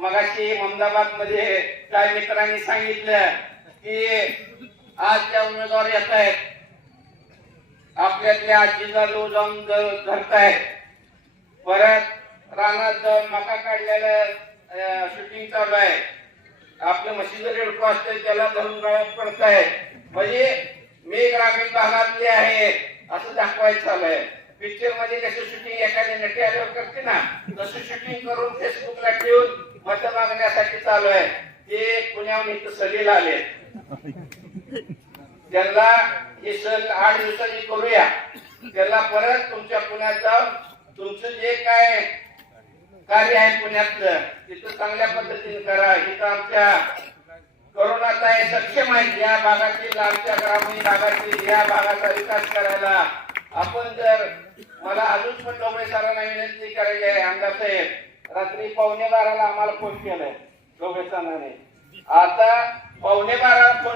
मगाशी अहमदाबाद मध्ये काही मित्रांनी सांगितलं की आज ज्या उमेदवार येत आहेत आपल्यातल्या आजीला लो जाऊन धरतायत, परत रानात जाऊन मका काढलेलं शूटिंग चालू आहे, आपलं मशीन रेडको असते त्याला धरून गळ्यात पडताय, म्हणजे मी ग्रामीण भागातले आहे असं दाखवायचं चालू आहे. पिक्चर मध्ये जसं शूटिंग एखाद्या नटी आल्यावर करते ना तसं शूटिंग करून फेसबुकला ठेवून मत मागण्यासाठी चालू आहे. ते पुण्याहून इथं सहलीला आले, त्यांना हे सहल 8 दिवसाची करूया, त्याला परत तुमच्या पुण्यात जाऊन तुमचं जे काय कार्य आहे पुण्यातलं तिथं चांगल्या पद्धतीने करा. इथं आमच्या कोरोनाचा सक्षम आहे या भागातील, आमच्या ग्रामीण भागातील या भागाचा विकास करायला आपण जर मला अजून पण डोबळे सरांना विनंती करायची आहे. आमदार साहेब रात्री 11:15 आम्हाला फोन केलाय डोबळे सरांनी, आता 11:15 फोन